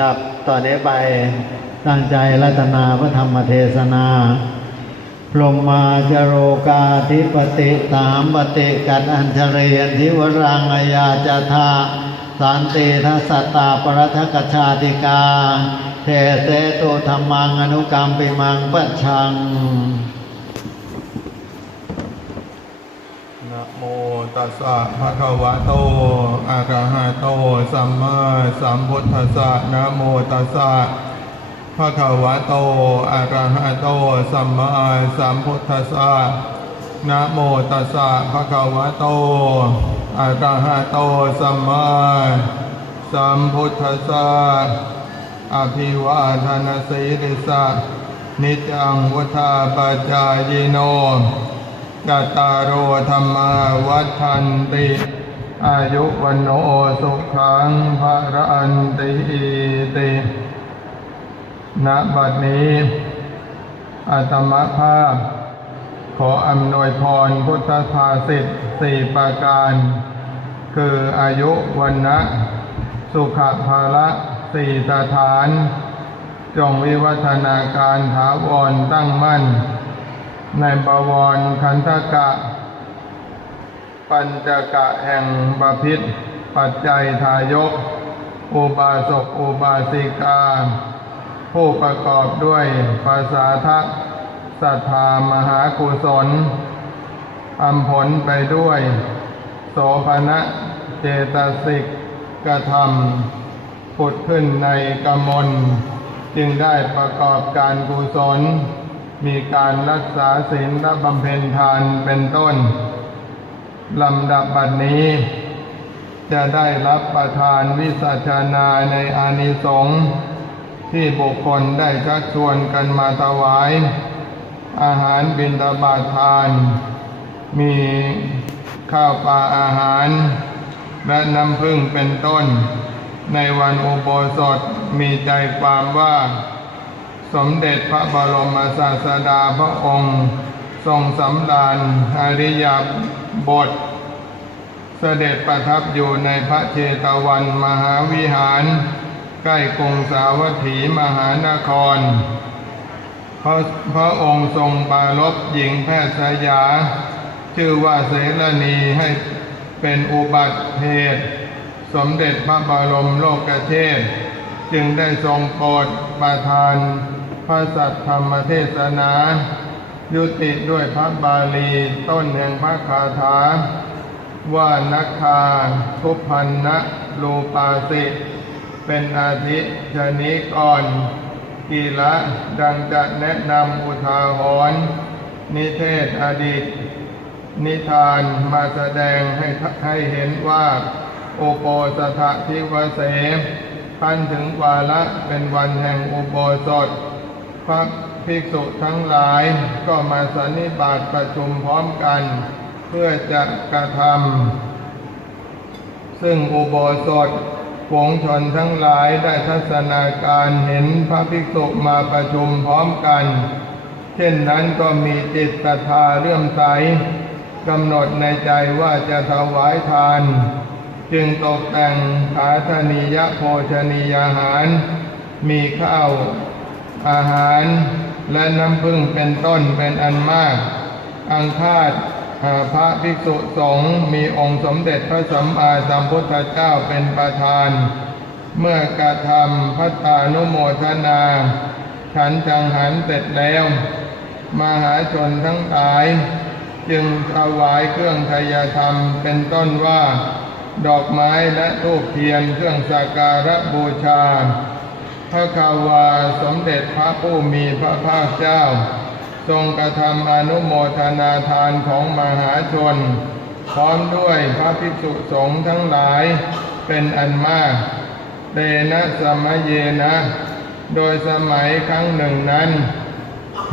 ครับ ตอนนี้ไปตั้งใจรัตนาพระธรรมเทศนาพรหมาจโรกาธิปติสามปติกัดอัญเชเรียนทิวรังอายาจธาสันติทัสสตตาปรัทกชาติกาเทเสตุธรรมังอนุกรรมปิมังปัจชัง นะโมตัสสะภะคะวะโต อะระหะโต สัมมาสัมพุทธัสสะนะโมตัสสะภะคะวะโต อะระหะโต สัมมาสัมพุทธัสสะนะโมตัสสะภะคะวะโต อะระหะโต สัมมาสัมพุทธัสสะอภิวาทนาสีริสะนิจังวุธาปจายโน กตารโรธรรมาวัฏันติ อายุวันโนสุขังภะรันติติณบัดนี้อาตมภาพ ขออำนวยพรพุทธภาสิทธิ์สี่ประการ คืออายุวันนะสุขภาละสี่สถาน จงวิวัฒนาการถาวรตั้งมั่น ในบวรคันธกะ ปัญจกะแห่งบาพิษปัจจัยทายก อุบาสกอุบาสิกา ผู้ประกอบด้วยภาษาทักศรัทธามหากุศลอำผลไปด้วย โสภณะเจตสิกกระทำผุดขึ้นในกมล จึงได้ประกอบการกุศล มีการรักษาศีลและบำเพ็ญทานเป็นต้นลำดับบัดนี้ จะได้รับประทานวิสัชนาในอานิสงส์ที่บุคคลได้ชักชวนกันมาถวาย อาหารบิณฑบาตทาน มีข้าวปลาอาหาร และน้ำพึ่งเป็นต้น ในวันอุโบสถมีใจความว่า สมเด็จพระบรมศาสดาพระองค์ ทรงสำราญอริยบท เสด็จประทับอยู่ในพระเชตวันมหาวิหาร ใกล้กรุงสาวัตถีมหานคร พระพระองค์ทรงปรารบหญิงแพทย์สยา ชื่อว่าเสรณีให้เป็นอุบัติเหตุ สมเด็จพระบรมโลกเทศจึงได้ทรงโปรดประทาน พระสัทธรรมเทศนา ยุติด้วยพระบาลีต้นแห่งพระคาถา ว่านักคาทุพันนะรูปาสิเป็นอาทิชนิกรกีละดังจะแนะนำอุทาหรณ์นิเทศอดีต นิทานมาแสดงให้ให้เห็นว่า โอโปสถะทิวเสพันถึงวาระเป็นวันแห่งอุโบสถ พระภิกษุทั้งหลายก็มาสันนิบาตประชุมพร้อมกัน เพื่อจะกระทำซึ่งอุโบสถฝงชนทั้งหลายได้ทัศนาการเห็นพระภิกษุมาประชุมพร้อมกัน เช่นนั้นก็มีจิตศรัทธาเลื่อมใสกำหนดในใจว่าจะถวายทาน จึงตกแต่งขาธนิยโภชนียาหาร มีข้าว อาหารและน้ำพึ่งเป็นต้นเป็นอันมาก อังคาดพระภิกษุสงฆ์มีองค์สมเด็จพระสัมมาสัมพุทธเจ้าเป็นประธาน เมื่อกระทำพัตานุโมทนา ฉันจังหันเสร็จแล้ว มหาชนทั้งหลาย จึงถวายเครื่องทยธรรมเป็นต้นว่า ดอกไม้และทูปเทียนเครื่องสักการะบูชา พระคาวาสมเด็จพระผู้มีพระภาคเจ้า ทรงกระทำอนุโมทนาทานของมหาชน พร้อมด้วยพระภิกษุสงฆ์ทั้งหลายเป็นอันมากเตนะสมยเยนะ โดยสมัยครั้งหนึ่งนั้น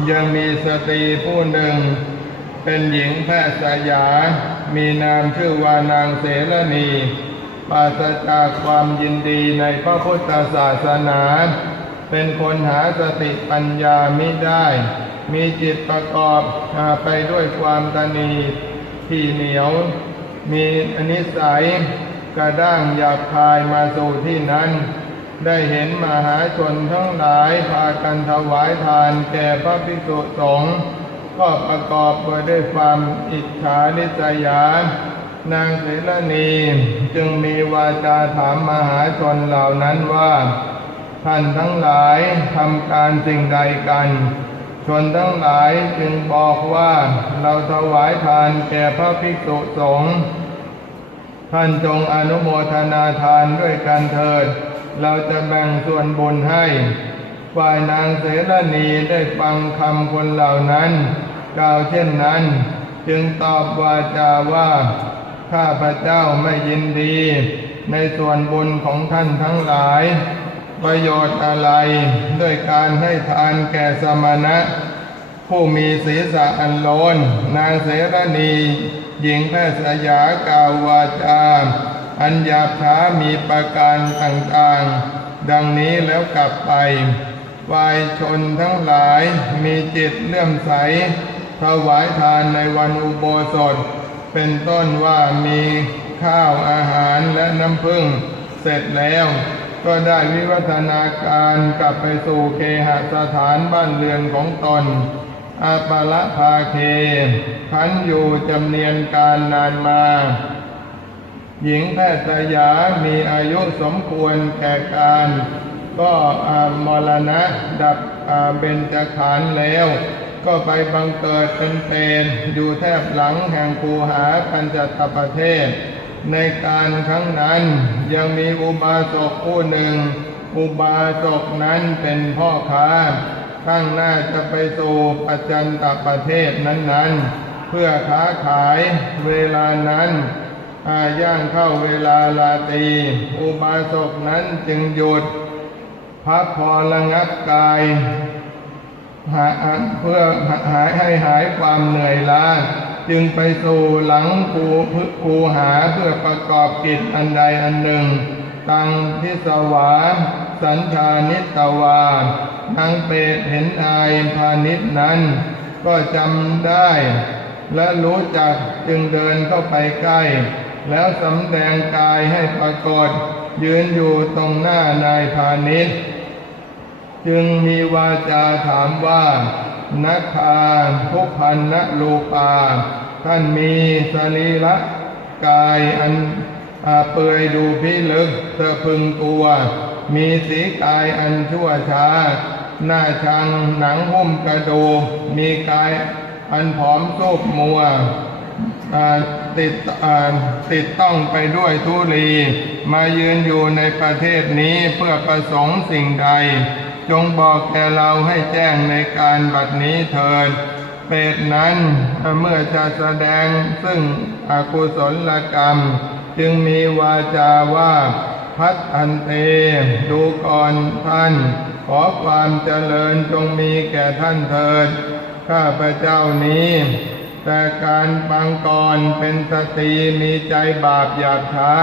ยังมีสตรีผู้หนึ่ง เป็นหญิงแพทย์สยา มีนามชื่อว่านางเสรณี ปราศจากความยินดีในพระพุทธศาสนา เป็นคนหาสติปัญญาไม่ได้ มีจิตประกอบไปด้วยความตนีที่เหนียว มีอนิสัยกระด้างหยาบคายมาสู่ที่นั้น ได้เห็นมหาชนทั้งหลายพากันถวายทานแก่พระภิกษุสงฆ์ก็ประกอบไปด้วยความอิจฉานิสยา นางเสรณีจึงมีวาจาถามมหาชนเหล่านั้นว่า ท่านทั้งหลายทำการสิ่งใดกัน ชนทั้งหลายจึงบอกว่าเราถวายทานแก่พระภิกษุสงฆ์ท่านจงอนุโมทนาทานด้วยกันเถิด เราจะแบ่งส่วนบุญให้ฝ่ายนางเสรณีได้ฟังคำคนเหล่านั้น กล่าวเช่นนั้น จึงตอบวาจาว่า ข้าพระเจ้าไม่ยินดี ในส่วนบุญของท่านทั้งหลาย ประโยชน์อะไรด้วยการให้ทานแก่สมณะ ผู้มีศีรษะอันโลนนางเสรณีหญิงแพทย์สยากาวาจา อันหยาบช้ามีประการต่างๆ ดังนี้แล้วกลับไปวายชนทั้งหลายมีจิตเลื่อมใสถวายทานในวันอุโบสถ เป็นต้นว่ามีข้าวอาหารและน้ำผึ้งเสร็จแล้ว ก็ได้วิวัฒนาการกลับไปสู่เคหสถานบ้านเรือนของตนอาปาละภาเคขันอยู่จำเนียนการนานมา หญิงแพทย์ยามีอายุสมควรแก่การ ก็อามรณะดับอาเบญจขันแล้ว ก็ไปบังเกิดเป็นเปรตอยู่แทบหลังแห่งคูหาปัญจตประเทศ ในการครั้งนั้นยังมีอุบาสกผู้หนึ่ง อุบาสกนั้นเป็นพ่อค้า ข้างหน้าจะไปสู่ปัจจันตประเทศนั้นๆ เพื่อค้าขายเวลานั้นอาย่างเข้าเวลาลาตี อุบาสกนั้นจึงหยุด พักพอระงับกาย หาเพื่อหายให้หายความเหนื่อยล้าจึงไปสู่หลังภูภูหาเพื่อประกอบกิจอันใดอันหนึ่ง ตังทิสวาสัญชานิตวานางเปตเห็นอายพาณิชย์นั้น ก็จำได้ และรู้จักจึงเดินเข้าไปใกล้ แล้วสำแดงกายให้ปรากฏ ยืนอยู่ตรงหน้านายพาณิชย์ จึงมีวาจาถามว่านักคาทุกพันนลูปา ท่านมีสรีระกายอันอเปื่อยดูพิลึกสะพึงตัว มีสีกายอันชั่วช้า หน้าชังหนังหุ้มกระดูมีกายอันผอมสูบมัวติดติดต้องไปด้วยทุลี มายืนอยู่ในประเทศนี้เพื่อประสงค์สิ่งใด จงบอกแก่เราให้แจ้งในการบัดนี้เถิดเปรตนั้นเมื่อจะแสดงซึ่งอกุศลกรรม จึงมีวาจาว่าพัดอันเต ดูก่อนท่าน ขอความเจริญจงมีแก่ท่านเถิด ข้าพระเจ้านี้ แต่การปังกรเป็นสตรีมีใจบาปหยาบช้า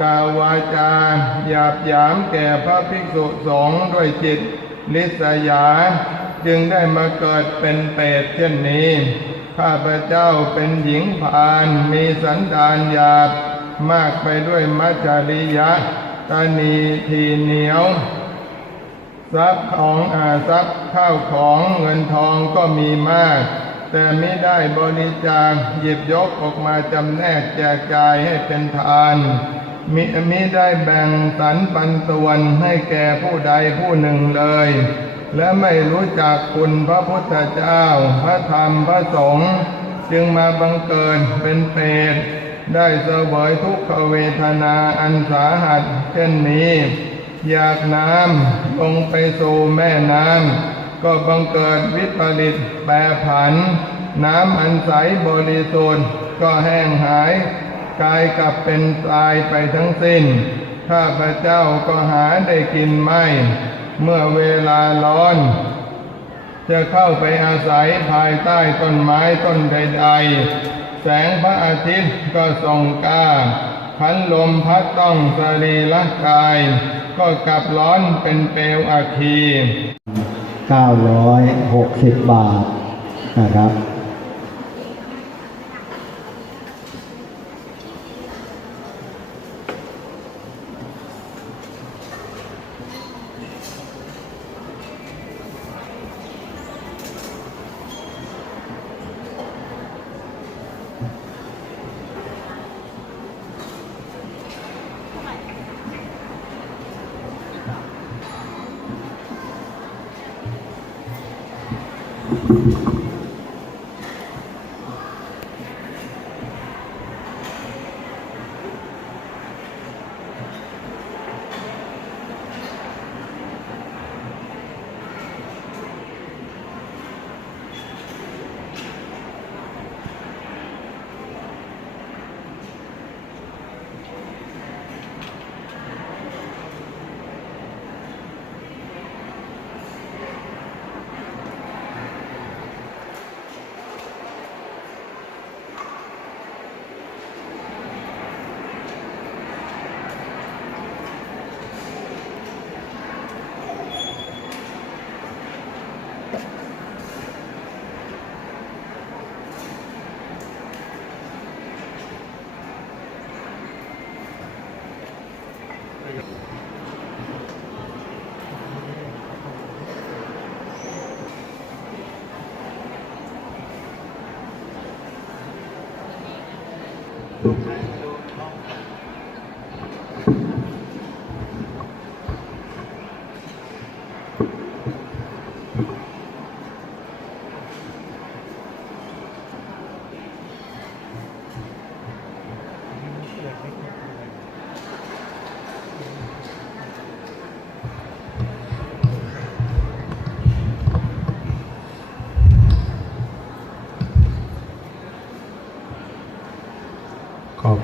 กาวาจาหยาบหยามแก่พระภิกษุสงฆ์ด้วยจิตลิษยา จึงได้มาเกิดเป็นเปรตเช่นนี้ ข้าพเจ้าเป็นหญิงพาลมีสันดานหยาบ มากไปด้วยมัจจริยะตานีทีเหนียวทรัพย์ของอาทรัพย์ข้าวของเงินทองก็มีมาก แต่ไม่ได้บริจาคหยิบยกออกมาจำแนกแจกจ่ายให้เป็นทาน มิมิได้แบ่งสรรปันส่วนให้แก่ผู้ใดผู้หนึ่งเลย และไม่รู้จักคุณพระพุทธเจ้า พระธรรมพระสงฆ์จึงมาบังเกิดเป็นเปรตได้เสวยทุกขเวทนาอันสาหัสเช่นนี้ อยากน้ำลงไปสู่แม่น้ำก็บังเกิดวิปริตแปรผัน น้ำอันใสบริสุทธิ์ก็แห้งหาย กลายกลับเป็นทรายไปทั้งสิ้น ข้าพระเจ้าก็หาได้กินไม่ เมื่อเวลาร้อน จะเข้าไปอาศัยภายใต้ต้นไม้ต้นใดๆ แสงพระอาทิตย์ก็ส่องกล้าพันลมพัดต้องสรีระกาย ก็กลับร้อนเป็นเปลวอาคี 960 บาทนะครับ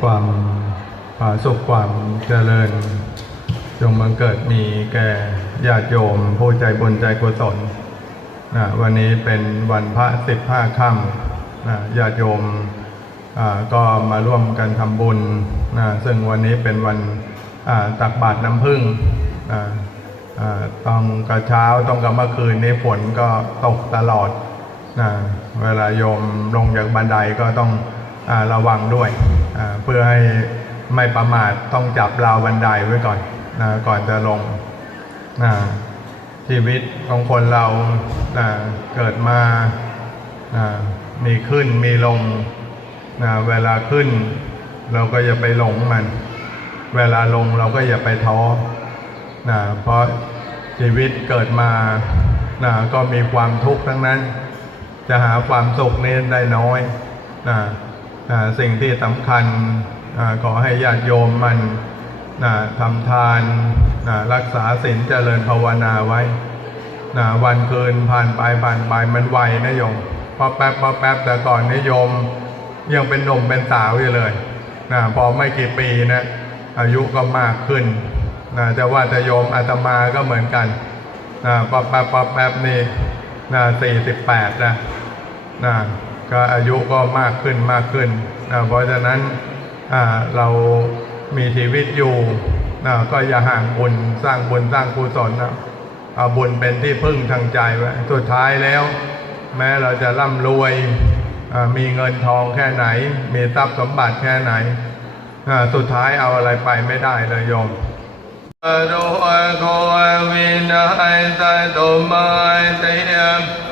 ความผาสุขความเจริญ จงบังเกิดมีแก่ญาติโยม ผู้ใจบุญใจกุศลนะวันนี้เป็นวันพระสิบห้าค่ำนะญาติโยมก็มาร่วมกันทำบุญนะซึ่งวันนี้เป็นวันตักบาตรน้ำผึ้งนะต้องกระเช้าต้องกับเมื่อคืนนี้ฝนก็ตกตลอดนะเวลาโยมลงจากบันไดก็ต้อง ระวังด้วย เพื่อให้ไม่ประมาทต้องจับราวบันไดไว้ก่อนนะก่อนจะลงนะชีวิตของคนเรานะเกิดมานะมีขึ้นมีลงนะเวลาขึ้น เราก็อย่าไปหลงมัน เวลาลงเราก็อย่าไปท้อนะเพราะชีวิตเกิดมานะก็มีความทุกข์ทั้งนั้น จะหาความสุขนี้ได้น้อยนะ สิ่งที่สำคัญขอให้ญาติโยมมันทำทานรักษาศีลเจริญภาวนาไว้นะวันคืนผ่านไปผ่านไปมันไวนะโยมพอแป๊บพอแป๊บแต่ก่อนนิยม ยังเป็นหนุ่มเป็นสาวอยู่เลยนะพอไม่กี่ปีนะอายุก็มากขึ้นนะจะว่าจะโยมอาตมาก็เหมือนกันนะพอแป๊บพอแป๊บนี่นะสี่สิบแปดนะนะ ก็อายุก็มากขึ้นมากขึ้นนะเพราะฉะนั้นเรามีชีวิตอยู่นะก็อย่าห่างบุญสร้างบุญสร้างกุศลนะเอาบุญเป็นที่พึ่งทางใจไว้สุดท้ายแล้ว แม้เราจะร่ำรวยมีเงินทองแค่ไหน มีทรัพย์สมบัติแค่ไหน สุดท้ายเอาอะไรไปไม่ได้เลยโยมโรโกวินาตโตตยกรายโยตุพิย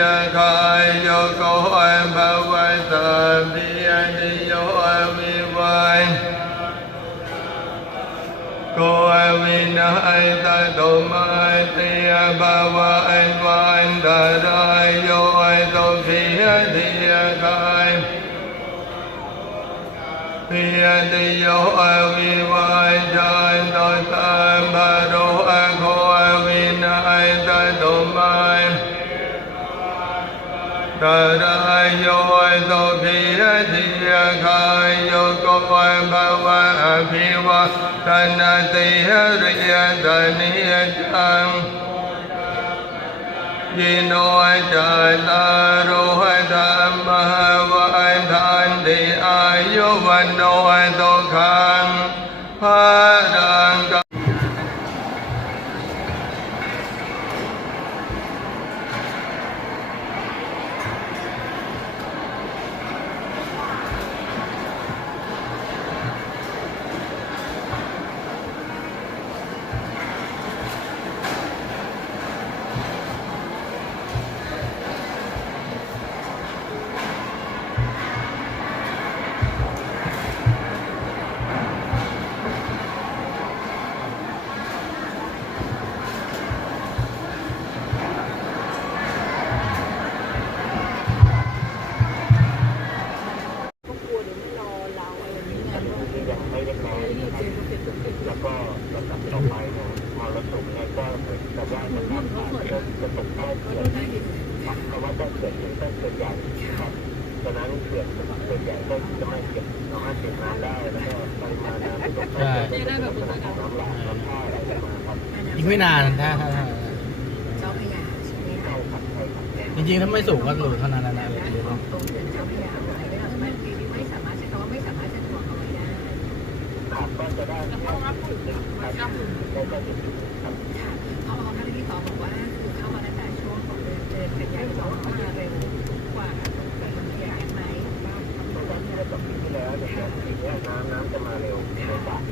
ยกายโยโกภวตาพิยติโยวิวัยโกวินาตโตมาเตยภวะวันดารายโยตุพิยทิยกายพิยติ มัยตรายโยตุพิยติยกายโยโกภวะอภิวะตนาติหริยตานิยจังยินโนจัตารโหธรรมวันทันติอายุวันโนตุขังภารังกั อีกไม่นานถ้าถ้าถ้าเจ้าพระยาใช่ไหมคะจริงๆ ถ้าไม่สูงก็หลุดเท่านั้นนะนะด้านของตรงเขื่อนเจ้าพระยาอะไรไม่เราไม่ไม่สามารถใช้คำว่าไม่สามารถจะถ่วงเอาไว้ได้ค่ะพอท่านที่ต่อบอกว่าคือเข้ามาตั้งแต่ช่วงของเดือนเดือนกันยายนเข้ามาเร็วกว่าเกิดมันยาก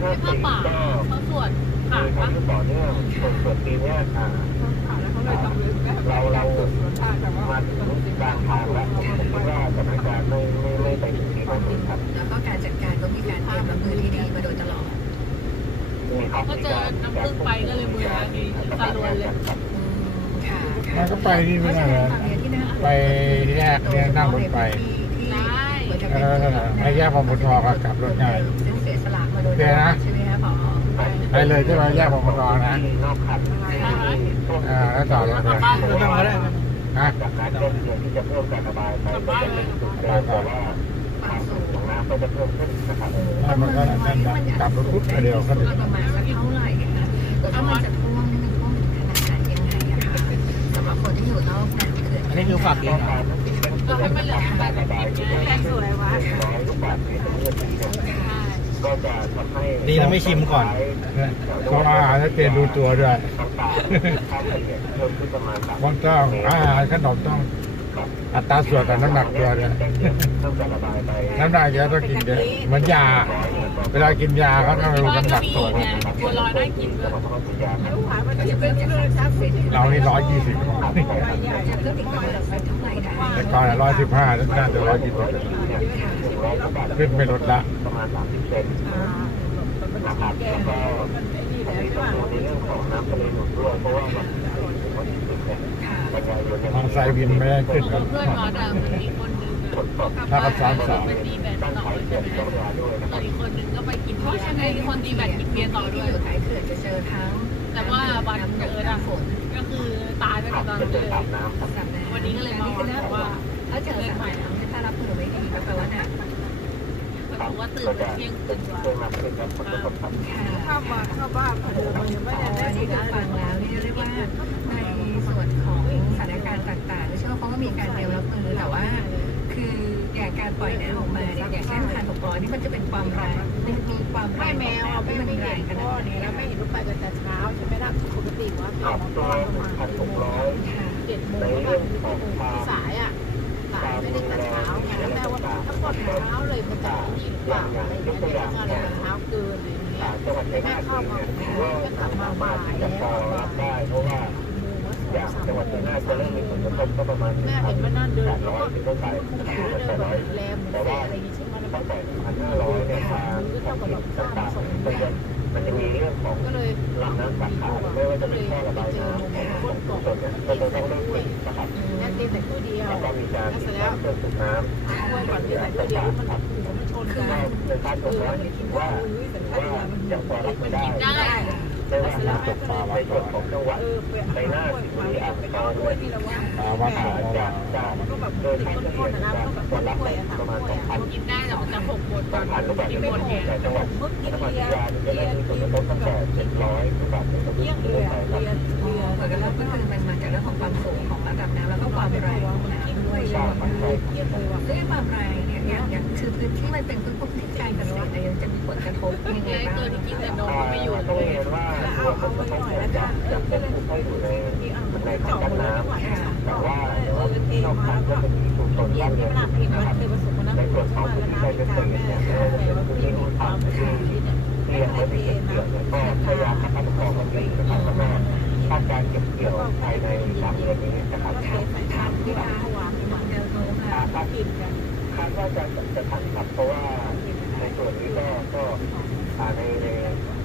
ปีห้าผ้าสี่ป่าก็เขาสวดผ่านมีปะความต่อเนื่องส่วนส่วนปีเนี้ยอ่าเราเรามาถึงกลางทางแล้วผมคิดว่าสถานการณ์ไม่ไม่ไม่ไปถึงที่ต้องสุดครับแล้วก็การจัดการก็มีการเตรียมรับมือที่ดีมาโดยตลอดมีครับก็เจอน้ำพึ่งไปก็เลยมือสลวนเลยอืมค่ะมันก็ไปนี่ไม่ได้เหรอไปแยกเนี่ยนั่งรถไปเออไปแยกพอมุทอก็กลับรถง่าย โดยตเดี๋ยวลอนะดใช่ไหมคะผอไปเลยใช่ไหมแยกพอมุทอนะที่นอกขัดอ่าแล้วต่อรถไปกลับบ้านเลยต้องก็ได้ฮะจากนั้นก็เดือนที่จะเพิ่มการระบายไปก็จะเป็นจุดเดิมแต่ว่าความสูงของน้ำก็จะเพิ่มขึ้นนะครับแล้วมันก็นั่นนะกลับรถปุ๊บเดียวก็ถึงประมาณสักเท่าไหร่คะถ้ามันจะท่วมนี่มันท่วมถึงขนาดไหนยังไงอะคะสำหรับคนที่อยู่นอกน้ำเขื่อนอันนี้คือฝากเองเหรอ เราให้มันเหลือแปดสิบแค่สวยวะร้อยลู กบาศก์เมตรต่อวินาทีเนี่ยก็จะทำให้ดีนะไม่ชิมก่อนเพราะอาหารจะเปลี่ยนดูตัวด้วยต่างๆค่าเฉลี่ยเพิ่มขึ้นประมาณสามมันต้องอาหารขนมต้องอัตราส่วนกับน้ำหนักตัวด้วยเพิ่มการระบายไปน้ำหนักเยอะต้องกินเยอะเหมือนยา เวลากินยาเขาต้องรู้น้ำหนักตัวไงบัวลอยได้กินด้วยก็จะเพิ่มจากสามสิบเซนเรานี่ร้อยยี่สิบจะเพิ่มอีกประมาณสักเท่าไหร่ได้แต่ก่อนร้อยสิบห้าแล้วน่าจะร้อยยี่สิบ ขึ้นไม่ลดละประมาณสามสิบเซนนะครับแล้วก็อันนี้ต้องดูในเรื่องของน้ำทะเลหนุนด้วยเพราะว่ามันถึงวันที่สิบเนี่ยค่ะกันยายนเนี่ยทางไซบินไม่ได้ขึ้นครับเพื่อนมอสอะมันมีคนนึงอะถ้ากับซ้อนสามมันดีแบตตั้งต่อไข่ใช่เกิดไหมต้องยาด้วยนะคส่รับวนอีกคนนึงก็ไปกินเบียร์ไอ้คนดีแบตกินเบียร์ต่อด้วยที่อยู่ท้ายเขื่อนจะเจอทั้ง แต่ว่าวันเจออะฝนก็คือตายไปกับตอนจะนั้นเจเลอยตามน้ำครับสัปดาห์วันนี้ก็เลยมาวัดแต่ว่าถ้าเจอสัปดาห์ที่ถ้ารับมือไม่ดีก็แปลว่าหนักมัน บอกว่าตื่นเที่ยงคืนกว่าเพิ่มากขึ้นครับขอบคุณครับค่ะเข้ามาเข้าบ้านพอดินมายังไม่ได้อันนี้ฟังแล้วนี่เรียกว่าในส่วนของสถานการณ์ต่างๆเชื่อว่าเขาก็มีการเตรียมรับมือแต่ว่า คืออย่างการปล่อยน้ำออกมาเนี่ยอย่างเช่นพันหกร้อยนี่มันจะเป็นความรงมันมีความรไม่แมวไม่ไม่แรเห็งนขนาพ่อดเนี่นี้ยแล้วไม่เห็นรถไฟกันแต่เช้าใช่ไหมล่ะปกติว่าครับก็ตัวประมาณพันหกร้อยค่ะเจ็ดโมงแล้วกันสายอะสายไม่ได้แต่เช้าไงแล้วแม่ว่าถ้าก่อนเช้าเลยมันจะนี่หรือเปล่า อะไรอย่างเงี้ยแต่ก็อะไรเช้าเกินจังหวัดชัยแม่นาทเข้ามาเนี่ยถือว่าก็กลับมาบ่ายจะพอรับได้เพราะว่าองจากจังหวัดชัยนาทจะเริ่มมีผลกระทบก็ประมาณแม่เห็นว่านั่นเดินแล้วก็ยเป็นต้นไปคุ้มคุ้มเดินแบบแรมเหมือนเสอะไรอย่างใช่ไหมแล้วตั้งก็แต่พันห้าร้อยเนี่ยทางของที่ต่างก็จะมันจะมีเรื่องของก็เลยลำน้ำสาขาไม่ว่าจะเป็นท่อระบายน้ำของชุมชนเนี่ยก็จะต้องเริ่มปิดนะครับแต่ตัวเดียวแล้วก็มีการติดตั้งเครื่องสูบน้ำช่วยก่อนที่แต่ตัว เดียวมันแบบมันชนก็กันเป็นการตรวจสอบว่าว่ายังพอรับไม่ได้ได้ไม่ว่าจะตกปลาในส่วนของจังหวัดเออไปในหน้าสิงห์บุรีอ่างทองด้วยนี่แหละว่าปลาวัดอาของจเราจะก็แบบโดยติดใช้ต้นเฉต้ลี่นยนะจะก็แบบผลนลัพธ์กล้วยอะประมาณสองพันกินได้แต่จะหกหมดสตอองนพันลูกบาที่เมหมตดรเนี่ยแต่จังหวัดนครศรีธรรมราชจะได้มีผลกระทบตั้งแต่700ลูกบาศก์เมตรต่อวิเยี่ยงนาทีเรือขึ้นไปครับเรือเรือผลกระทบก็คือมันมาจากเรื่องของความสูงของระดับน้ำแล้วก็ความแรงของน้ำด้วยใช่ไหมคะเยี่ยงเลยว่ะเรื่องความแรง นี่ยอย่างอย่างคือพื้นที่มันเป็นพื้นที่การเกษตรเนี่ยยังจะมีผลกระทบยังไงบ้างตัวที่กินแต่นมก็ไม่อยู่เลยเรียนว่าตัวผลกระทบเนี่ยจะจะเป็นผู้ให้อยู่ในในทางการน้ำแต่ว่าแต่ว่านอกจากก็จะมีชุมชนเยี่ยบ้างนที่เรือนมันเห็นมันนะครับเคยผสมกันนะในส่วนของมาแล้วน้ำใช้ที่เป็นตามเศษแม่เนี่ยแต่ว่าพื้นพี่ที่มีความเป็นที่ชีวิตเนี่ยเรียกไว้เป็นเกลือเนี่ยก็พยายามประคับประคองกันอยู่นะครับแล้วก็เคาดการเก็บเกี่ยวภายในสามเดือนนี้นะครับก็เทใส่ถังที่ว่าเมื่อวานที่มันเดินโน้มคาดกินกัน คาดว่าจะจะทันครับเพราะว่าในส่วนนี้ก็ก็ในใน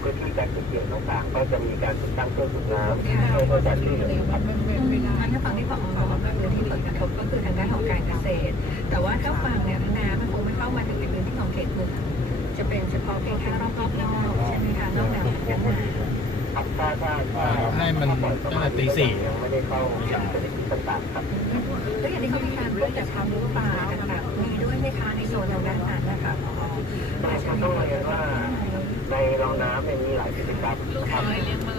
พื้นที่การเก็บเกี่ยวต่างๆก็จะมีการติดตั้งเครื่องสูบน้ำเพื่อที่จะช่วยเหลือครับมันนไม่ได้อันถ้าฟังที่ผอบอกว่าพื้นที่ผลกระทบก็คือทางด้านของการเกษตร แต่ว่าถ้าฟังเนี่ยน้ำมันคงไม่เข้ามาถึงในพื้นที่ของเขตเมืองจะเป็นเฉพาะเพียงแค่รอบๆนอกใช่ไหมคะนอกจากนั้นยังไงครับถ้าถ้าถ้าให้มันตั้งแต่ตีสี่ไม่ได้เข้าอย่างต่างๆครับแล้วอย่างที่เขามีการเรื่องจากความรู้ป่าต่างๆ มีด้วยไหมคะในโซนทางด้านนั้นนะคะพอต้องอาจจะมีต้องผลเรีกยนระทบว่าไหมในรองน้ำเนี่ยมีหลายกิจกรรมนะครับ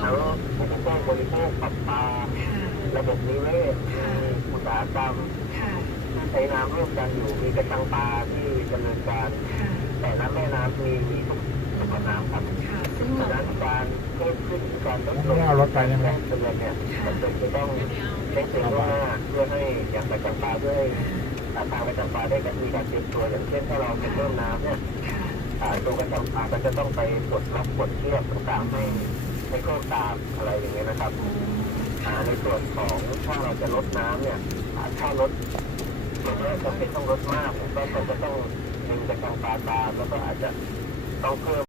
ทั้งอุปโภคบริโภคปรับปลาค่ะระบบนิเวศมีอุตสาหกรรมค่ะที่ใช้น้ำร่วมกันอยู่มีกระชังปลาที่ดำเนินการค่ะแต่ละแม่น้ำมีมีทุกสมน้ำครับค่ะซึ่งดังเรานั้นการเพิ่มขึ้นการลดลไม่งได้เอารถไปใช่ไหมเตือนเนี่ยจำเป็นจะต้องเช็คเป็นล่วงหน้าเพื่อให้อย่างกระชังปลาเพื่อให้ ทางกระชังปลาได้มีการเตรียมตัวอย่างเช่นถ้าเราจะเพิ่มน้ำเนี่ยค่ะอ่าตัวกระชังปลาก็จะต้องไปกดรับกดเชือกต่างๆให้ให้เครื่องตามอะไรอย่างเงี้ยนะครับในส่วนของถ้าเราจะลดน้ำเนี่ยถ้าลดส่วนแรกจำเป็นต้องลดมากก็ก็จะต้องดึงกระชังปลาตามแล้วก็อาจจะต้องเพิ่ม